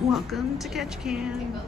Welcome to Ketchikan.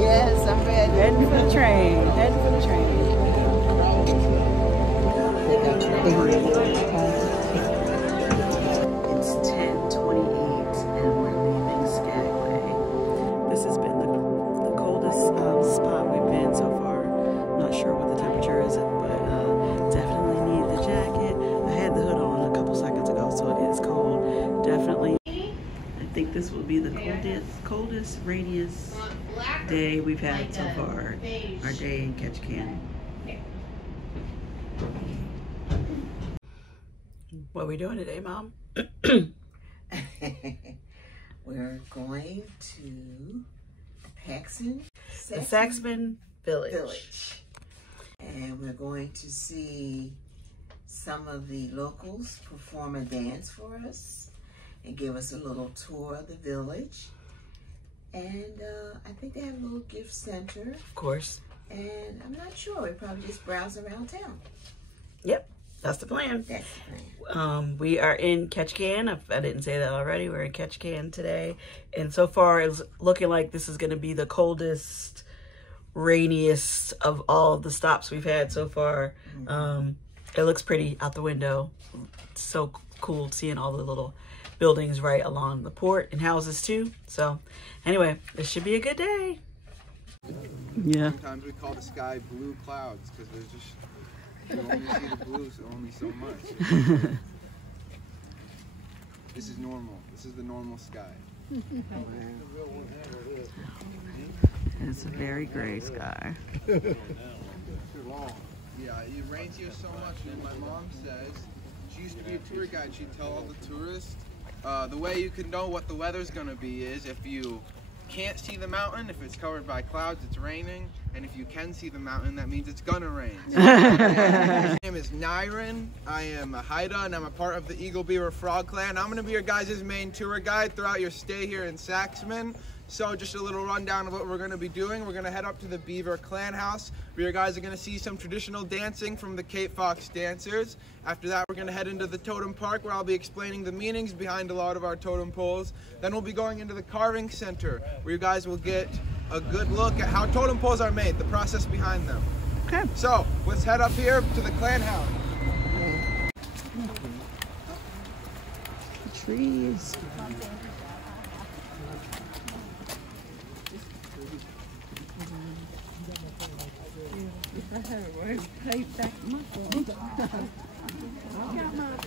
Yes, I'm ready. Heading for the train. Heading for the train. It's 10:28 and we're leaving Skagway. This has been the coldest spot we've been so far. Not sure what the temperature is, but definitely need the jacket. I had the hood on a couple seconds ago, so it is cold. Definitely. I think this will be the coldest, rainiest day we've had so far. Our day in Ketchikan. What are we doing today, Mom? We're going to the Saxman Village. And we're going to see some of the locals perform a dance for us and give us a little tour of the village. And I think they have a little gift center. Of course. And I'm not sure. We probably just browse around town. Yep, that's the plan. That's the plan. We are in Ketchikan. If I didn't say that already, we're in Ketchikan today. And so far, it's looking like this is going to be the coldest, rainiest of all of the stops we've had so far. It looks pretty out the window. It's so cool seeing all the little buildings right along the port and houses too. So anyway, this should be a good day. Yeah. Sometimes we call the sky blue clouds because there's just, you only see the blue so only so much. This is normal. This is the normal sky. It's a very gray sky. Yeah, it rains here so much, and my mom says, she used to be a tour guide, she'd tell all the tourists, the way you can know what the weather's gonna be is if you can't see the mountain, if it's covered by clouds, it's raining, and if you can see the mountain, that means it's gonna rain. My name is Nyron, I am a Haida, and I'm a part of the Eagle Beaver Frog Clan. I'm gonna be your guys' main tour guide throughout your stay here in Saxman. So just a little rundown of what we're going to be doing. We're going to head up to the Beaver Clan House, where you guys are going to see some traditional dancing from the Cape Fox dancers. After that, we're going to head into the Totem Park, where I'll be explaining the meanings behind a lot of our totem poles. Then we'll be going into the Carving Center, where you guys will get a good look at how totem poles are made, the process behind them. Okay. So let's head up here to the Clan House. Trees.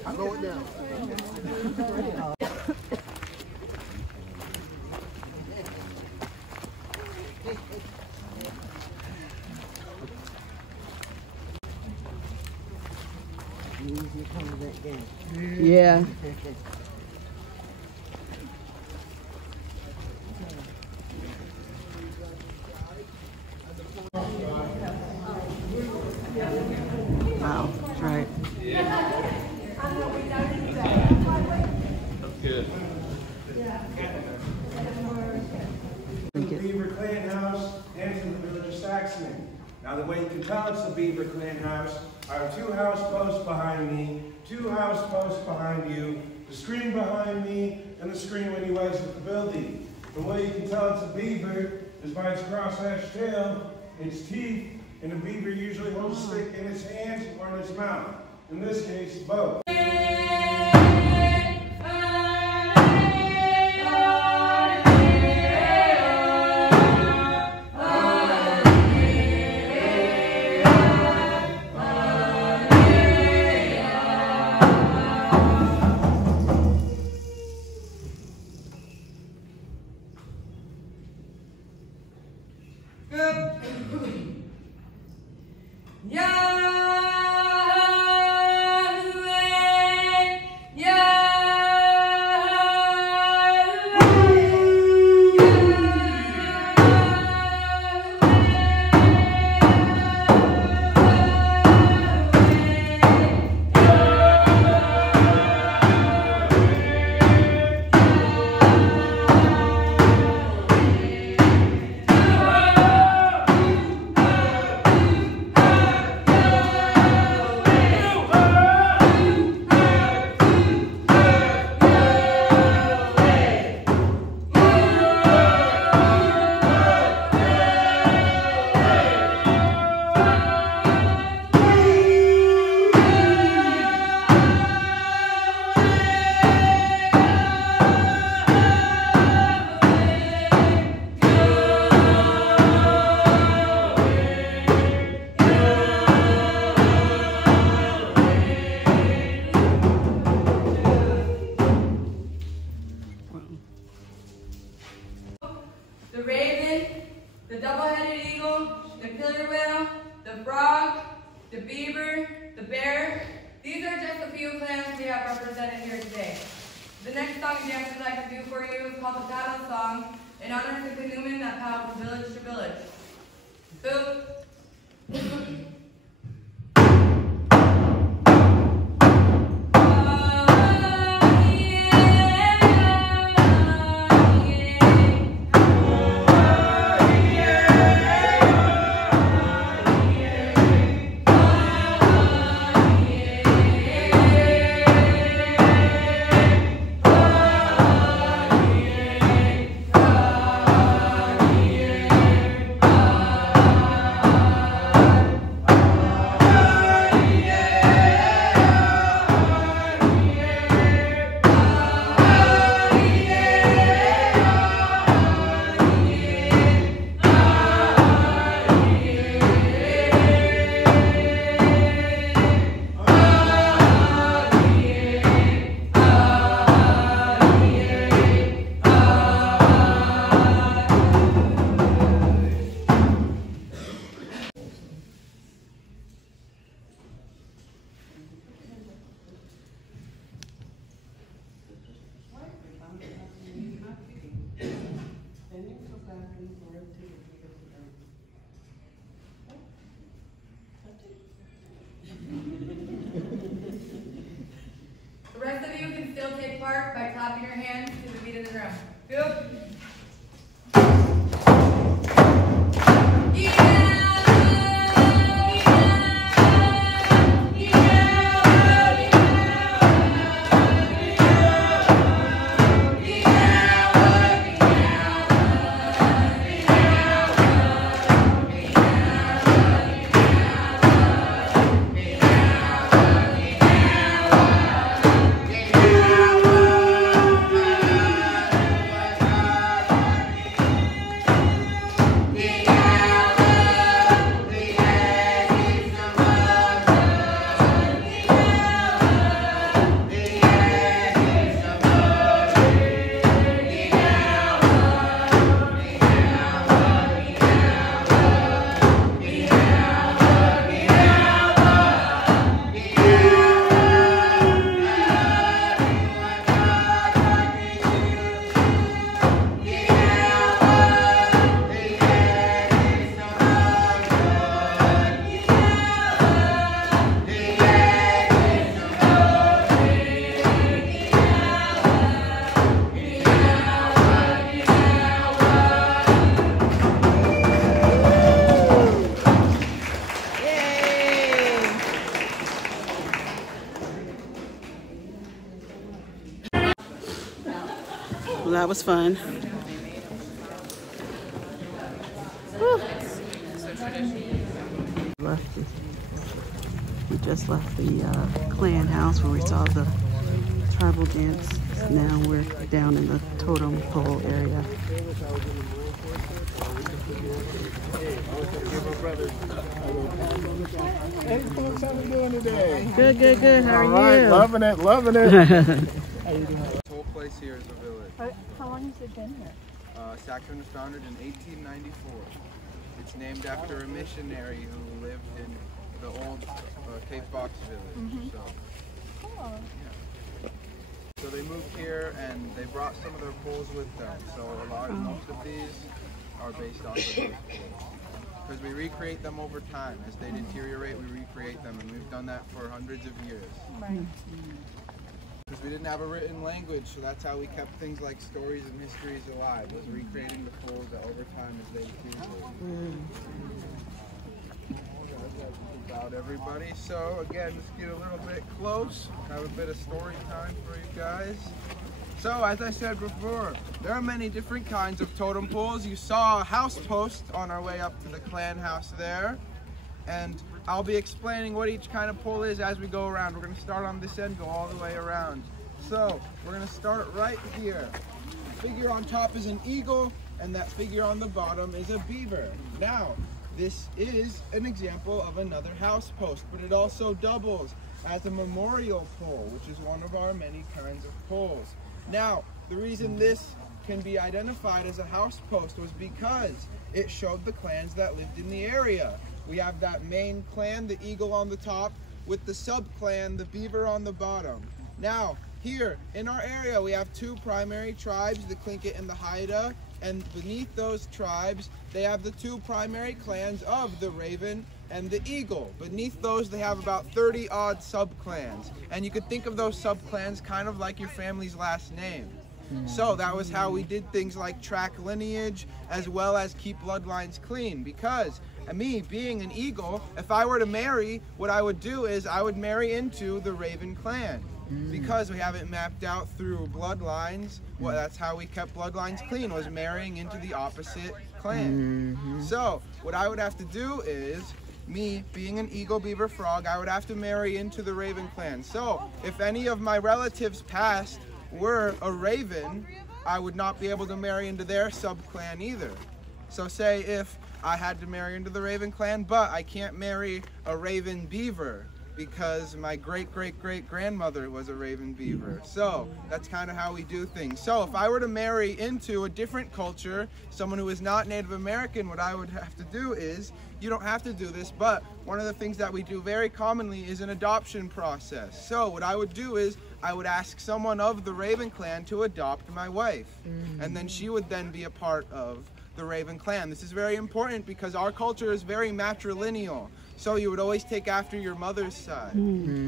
I'm going down. Yeah. Wow, that's right. That's good. Beaver Clan House and from the village of Saxman. Now the way you can tell it's the Beaver Clan House are two house posts behind me, two house posts behind you, the screen behind me, and the screen when you exit the building. The way you can tell it's a beaver is by its cross-hatched tail, its teeth, and the beaver usually holds a stick in its hands or in its mouth. In this case, both. the double-headed eagle, the killer whale, the frog, the beaver, the bear. These are just a few clans we have represented here today. The next song and dance I'd like to do for you is called the Paddle Song in honor of the canoemen that paddle from village to village. Boop. The rest of you can still take part by clapping your hands to the beat of the drum. Go. Well, that was fun. We just left the clan house where we saw the tribal dance. Now we're down in the totem pole area. Hey folks, how we doing today? Good, good, good. How are All right, you? loving it, loving it. How you doing? This whole place here is a village. How long has it been here? Saxman was founded in 1894. It's named after a missionary who lived in the old Cape Box village. So, Cool. yeah. So they moved here and they brought some of their poles with them. So most of these are based off of those poles. Because we recreate them over time. As they deteriorate, we recreate them, and we've done that for hundreds of years. Right. Because we didn't have a written language, so that's how we kept things like stories and histories alive, was recreating the poles over time as they deteriorate. That's about everybody. So again, let's get a little bit close, have a bit of story time for you guys. So, as I said before, there are many different kinds of totem poles. You saw a house post on our way up to the clan house there. And I'll be explaining what each kind of pole is as we go around. We're going to start on this end, go all the way around. So, we're going to start right here. The figure on top is an eagle, and that figure on the bottom is a beaver. Now, this is an example of another house post, but it also doubles as a memorial pole, which is one of our many kinds of poles. Now, the reason this can be identified as a house post was because it showed the clans that lived in the area. We have that main clan, the eagle on the top, with the sub-clan, the beaver on the bottom. Now, here in our area, we have two primary tribes, the Tlingit and the Haida, and beneath those tribes, they have the two primary clans of the Raven and the Eagle. Beneath those, they have about 30 odd sub-clans. And you could think of those sub-clans kind of like your family's last name. So that was how we did things like track lineage as well as keep bloodlines clean, because me being an eagle, if I were to marry, what I would do is I would marry into the Raven clan. Because we have it mapped out through bloodlines, well, that's how we kept bloodlines clean, was marrying into the opposite clan. So what I would have to do is, me being an eagle, beaver, frog, I would have to marry into the Raven clan. So if any of my relatives past were a Raven, I would not be able to marry into their sub-clan either. So say if I had to marry into the Raven clan, but I can't marry a Raven beaver because my great-great-great-grandmother was a Raven beaver. So that's kind of how we do things. So if I were to marry into a different culture, someone who is not Native American, what I would have to do is, you don't have to do this, but one of the things that we do very commonly is an adoption process. So what I would do is, I would ask someone of the Raven clan to adopt my wife. And then she would then be a part of the Raven clan. This is very important because our culture is very matrilineal. So you would always take after your mother's side.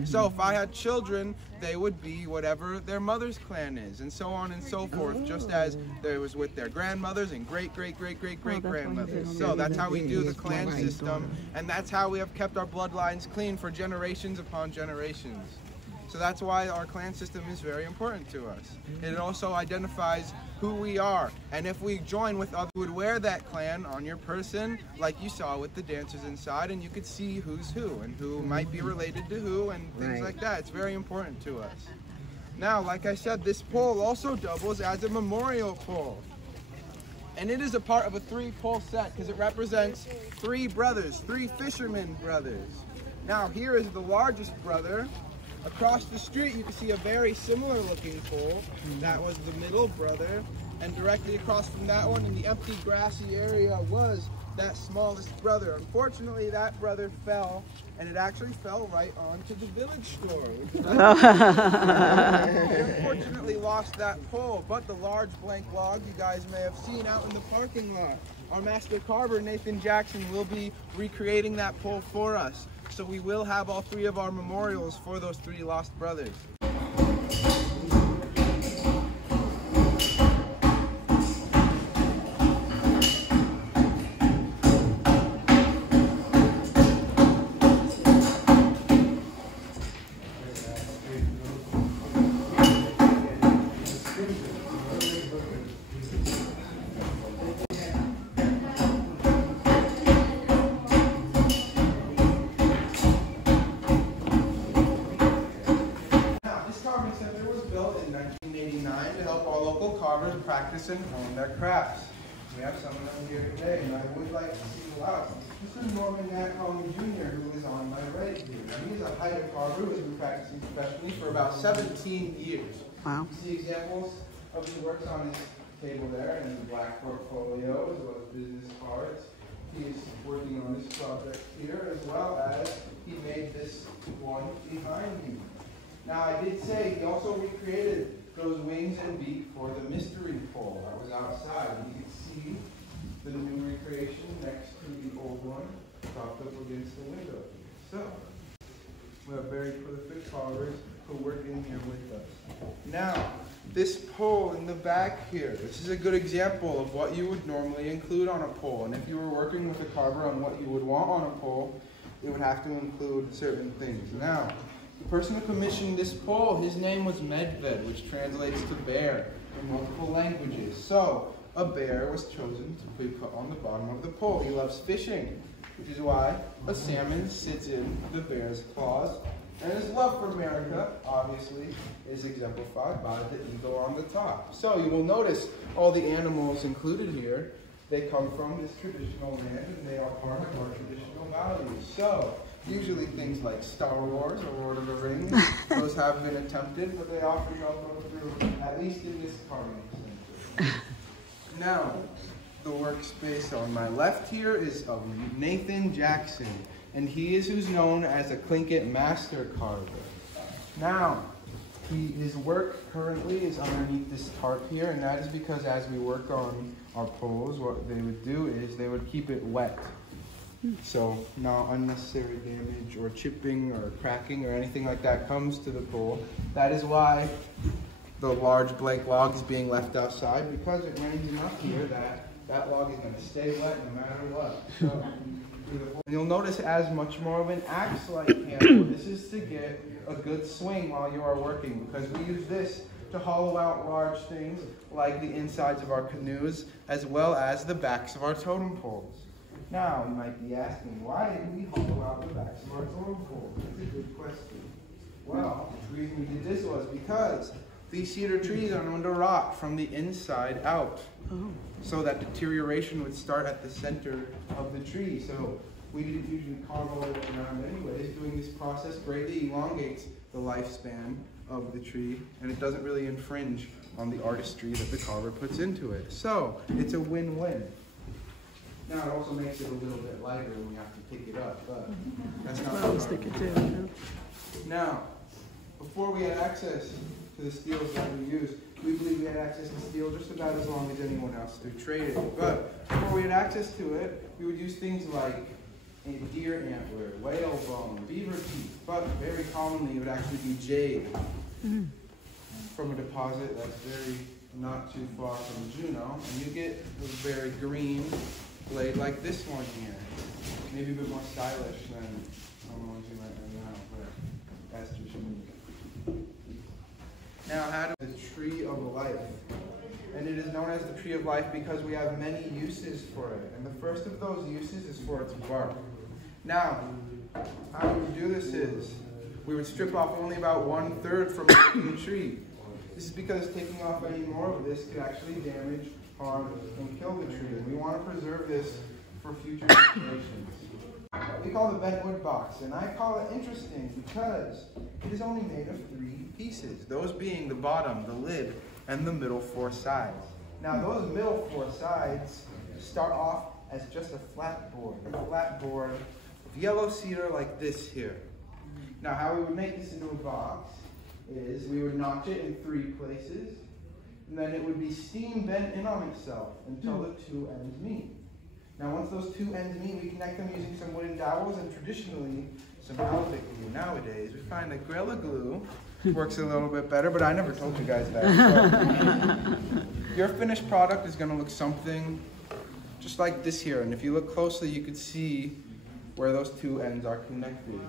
So if I had children, they would be whatever their mother's clan is, and so on and so forth, just as there was with their grandmothers and great-great-great-great-great-grandmothers. So that's how we do the clan system, and that's how we have kept our bloodlines clean for generations upon generations. So that's why our clan system is very important to us. It also identifies who we are, and if we join with others, you would wear that clan on your person like you saw with the dancers inside, and you could see who's who and who might be related to who and things like that. It's very important to us. Now, like I said, this pole also doubles as a memorial pole, and it is a part of a 3-pole set because it represents 3 brothers, 3 fishermen brothers. Now here is the largest brother. Across the street, you can see a very similar looking pole. That was the middle brother. And directly across from that one in the empty grassy area was that smallest brother. Unfortunately, that brother fell, and it actually fell right onto the village store. We unfortunately lost that pole, but the large blank log you guys may have seen out in the parking lot. Our master carver, Nathan Jackson, will be recreating that pole for us. So we will have all 3 of our memorials for those 3 lost brothers. Practice and hone their crafts. We have some of them here today, and I would like to see you out. This is Norman Nat Collins Jr., who is on my right here. Now, he is a Haida carver who has been practicing professionally for about 17 years. Wow. You see examples of his works on his table there, and the black portfolio, as well as business cards. He is working on this project here, as well as he made this one behind me. Now, I did say he also recreated those wings and beak for the mystery pole that was outside. And you can see the new recreation next to the old one propped up against the window. So, we have very prolific carvers who work in here with us. Now, this pole in the back here, this is a good example of what you would normally include on a pole. And if you were working with a carver on what you would want on a pole, it would have to include certain things. Now, the person who commissioned this pole, his name was Medved, which translates to bear in multiple languages. So, a bear was chosen to be put on the bottom of the pole. He loves fishing, which is why a salmon sits in the bear's claws. And his love for America, obviously, is exemplified by the eagle on the top. So, you will notice all the animals included here, they come from this traditional land, and they are part of our traditional values. So, usually things like Star Wars or Lord of the Rings, those have been attempted, but they often don't go through, at least in this carving center. Now, the workspace on my left here is of Nathan Jackson, and he is who's known as a Tlingit master carver. Now, his work currently is underneath this tarp here, and that is because as we work on our poles, what they would do is they would keep it wet. So no unnecessary damage or chipping or cracking or anything like that comes to the pole. That is why the large Blake log is being left outside, because it rains enough here that log is going to stay wet no matter what. So, and you'll notice it has much more of an axe-like handle. This is to get a good swing while you are working, because we use this to hollow out large things like the insides of our canoes as well as the backs of our totem poles. Now, you might be asking, why did we hollow out the backs of our totem poles? That's a good question. Well, the reason we did this was because these cedar trees are known to rot from the inside out. So that deterioration would start at the center of the tree. So we didn't usually carve all the way around anyways. Doing this process greatly elongates the lifespan of the tree, and it doesn't really infringe on the artistry that the carver puts into it. So it's a win-win. Now it also makes it a little bit lighter when you have to pick it up, but that's not what I was thinking too. Now, before we had access to the steels that we use, we believe we had access to steel just about as long as anyone else through trading. But before we had access to it, we would use things like a deer antler, whale bone, beaver teeth, but very commonly it would actually be jade from a deposit that's very not too far from Juneau, and you get a very green blade like this one here. Maybe a bit more stylish than some ones you might know now, but that's just me. Now, how do the tree of life? And it is known as the tree of life because we have many uses for it. And the first of those uses is for its bark. Now, how we would do this is, we would strip off only about 1/3 from the tree. This is because taking off any more of this could actually damage, harm, and kill the tree. And we want to preserve this for future generations. We call the bentwood box, and I call it interesting because it is only made of 3 pieces, those being the bottom, the lid, and the middle 4 sides. Now those middle 4 sides start off as just a flat board of yellow cedar like this here. Now how we would make this into a box is we would notch it in 3 places, and then it would be steam bent in on itself until the 2 ends meet. Now once those 2 ends meet, we connect them using some wooden dowels and traditionally some Alisa glue. Nowadays we find that Gorilla Glue works a little bit better, but I never told you guys that. So your finished product is going to look something just like this here, and if you look closely you can see where those 2 ends are connected here.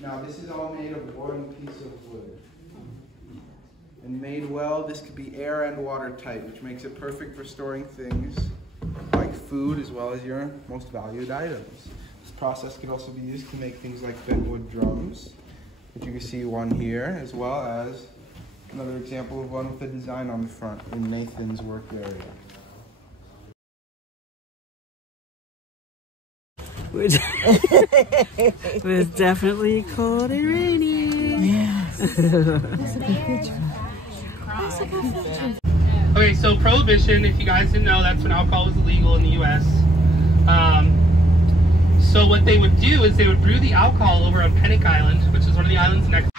Now this is all made of 1 piece of wood. And made well, this could be air and watertight, which makes it perfect for storing things like food as well as your most valued items. This process could also be used to make things like bentwood drums, which you can see one here, as well as another example of one with a design on the front in Nathan's work area. It was definitely cold and rainy. Yes. That's a good picture. That's a good picture. Okay, so Prohibition, if you guys didn't know, that's when alcohol was illegal in the U.S. So what they would do is they would brew the alcohol over on Pennock Island, which is one of the islands next.